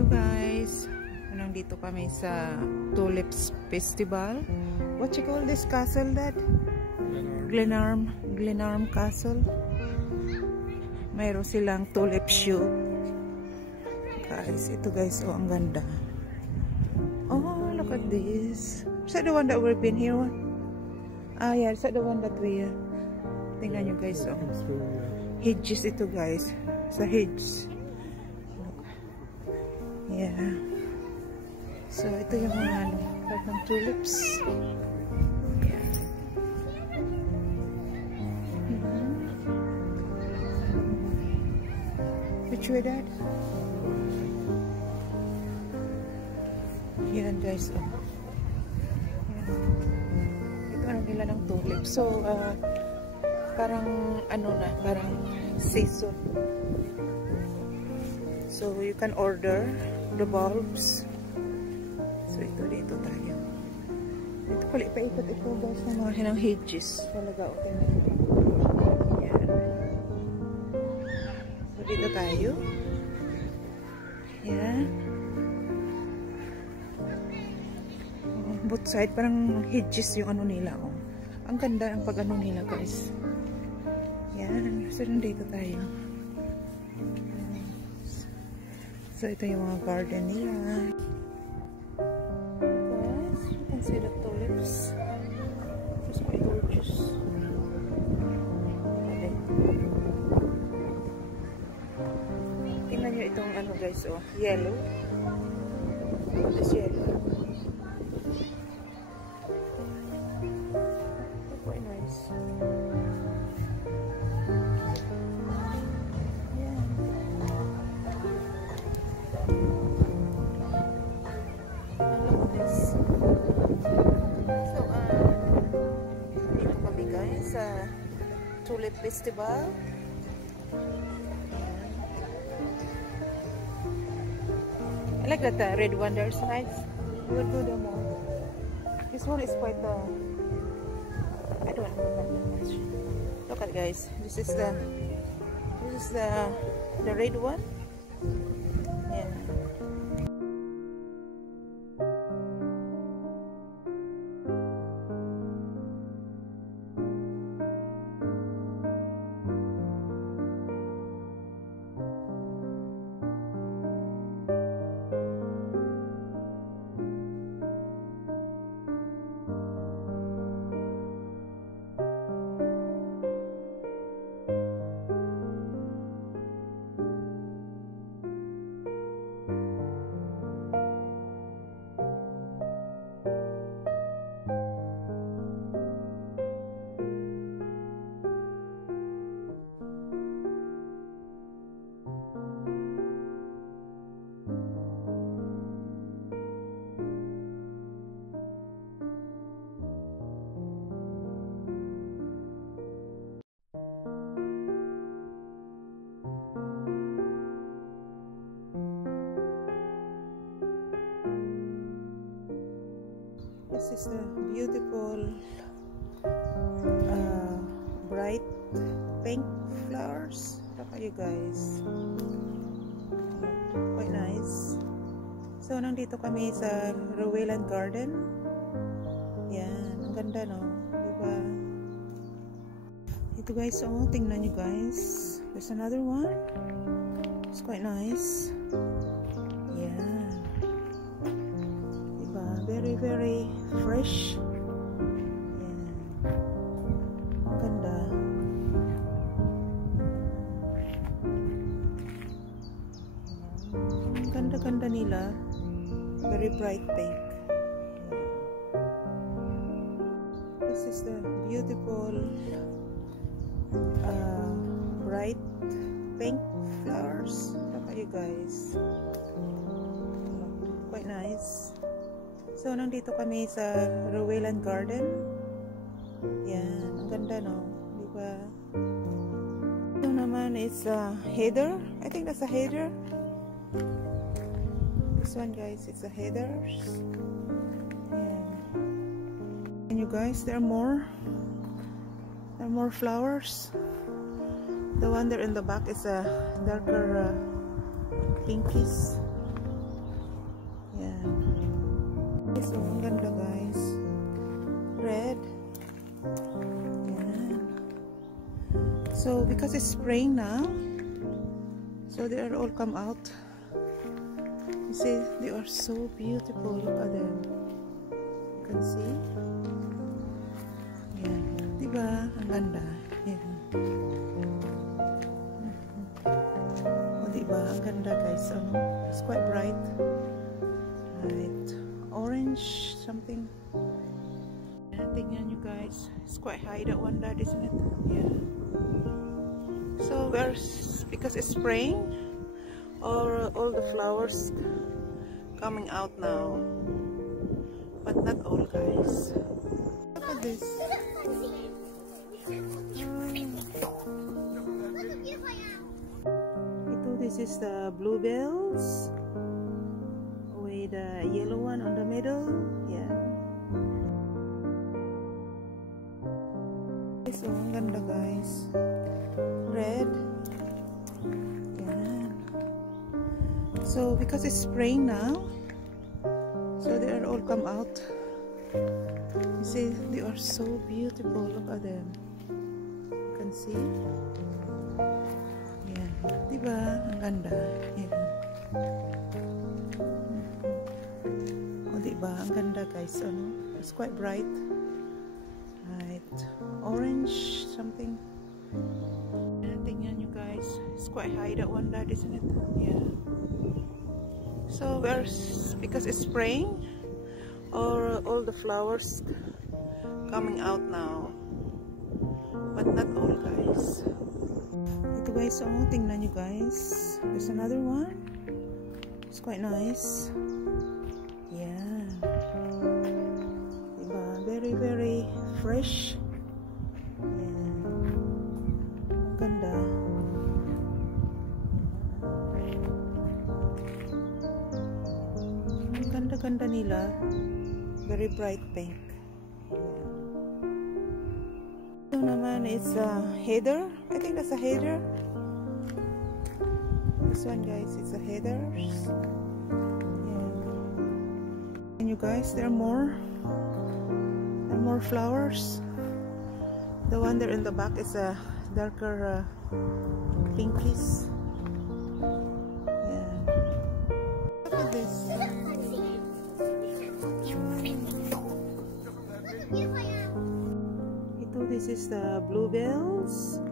Hello guys, nandito kami sa Tulips Festival. What you call this castle, Dad? Glenarm Castle. Mayroon silang tulip show. Guys, ito guys, oh ang ganda. Oh, look at this. Is that the one that we've been here? Ah yeah, is that the one that we tingnan nyo guys, oh. Hedges ito guys. Sa hedge. Yeah. So, ito yung mga ng tulips. Yeah. Which way, Dad? Yan, guys. Oh. Yan. Ito ang nila ng tulips. So, parang, ano na, parang season. So, you can order the bulbs. So, dito tayo. Ito pala, ipaikot ito guys ng mga hinang hedges. Talaga, okay na. Yan. So, dito tayo. Yan. Both side, parang hedges yung ano nila. Oh. Ang ganda ang pag-ano nila guys. Yan. So, dito tayo. So, ito yung mga garden nila. Yes, you can see the tulips. It's quite gorgeous. Okay. Tingnan nyo itong ano guys, oh, yellow. This yellow. Quite nice. Sa Tulip Festival. I like that red one. There's nice. We will do them all. This one is quite I don't know that much. Look at guys. This is the red one. Yeah. This is the beautiful bright pink flowers. Look at you guys. Quite nice. So, nandito kami sa Roweland Garden. Yan. Ang ganda, no? Diba? Ito guys, oh, tingnan nyo guys. There's another one. It's quite nice. Yeah. Very, very fresh. Yan. Ang ganda. Ang ganda-ganda nila. Very bright pink. This is the beautiful bright pink flowers. Look at you guys. Quite nice. So, nandito kami sa Roweland Garden. Yan. Ang ganda, no? Diba? Ito naman is heather. I think that's a heather. This one, guys, it's a heather. Yan. And you guys, there are more. There are more flowers. The one there in the back is a darker pinkish. Yan. So, ang ganda guys. Red. Yan. So, because it's spring now, so they are all come out. You see, they are so beautiful. Look at them. You can see. Yan. Diba? Ang ganda. Yan. O, diba? Ang ganda guys. It's quite bright. Right. Orange something. Tingnan nyo guys. It's quite high, that one, that isn't it? Yeah. So because it's spring, all the flowers coming out now, but not all guys. Look at this. This is the bluebells with the yellow one on the middle. Yeah. So, ang ganda guys. Red. Yeah. So, because it's spring now, so they are all come out. You see, they are so beautiful. Look at them. You can see. Yeah. Diba? Ang ganda. Yeah. O, diba? Ang ganda guys. It's quite bright. Right. Orange something. Tingnan nyo guys. It's quite high, that one, that isn't it? Yeah. So because it's spring, all the flowers coming out now, but not all guys. Ito guys, tingnan nyo guys. There's another one. It's quite nice. Yeah. Diba? Very, very fresh. Yeah. Ang ganda. Ang ganda-ganda nila. Very bright pink. Yeah. Ito naman is a heather. I think that's a heather. This one guys, it's a heather. Yeah. And you guys, there are more flowers. The one there in the back is a darker pinkish. Yeah. Look at this. This is the bluebells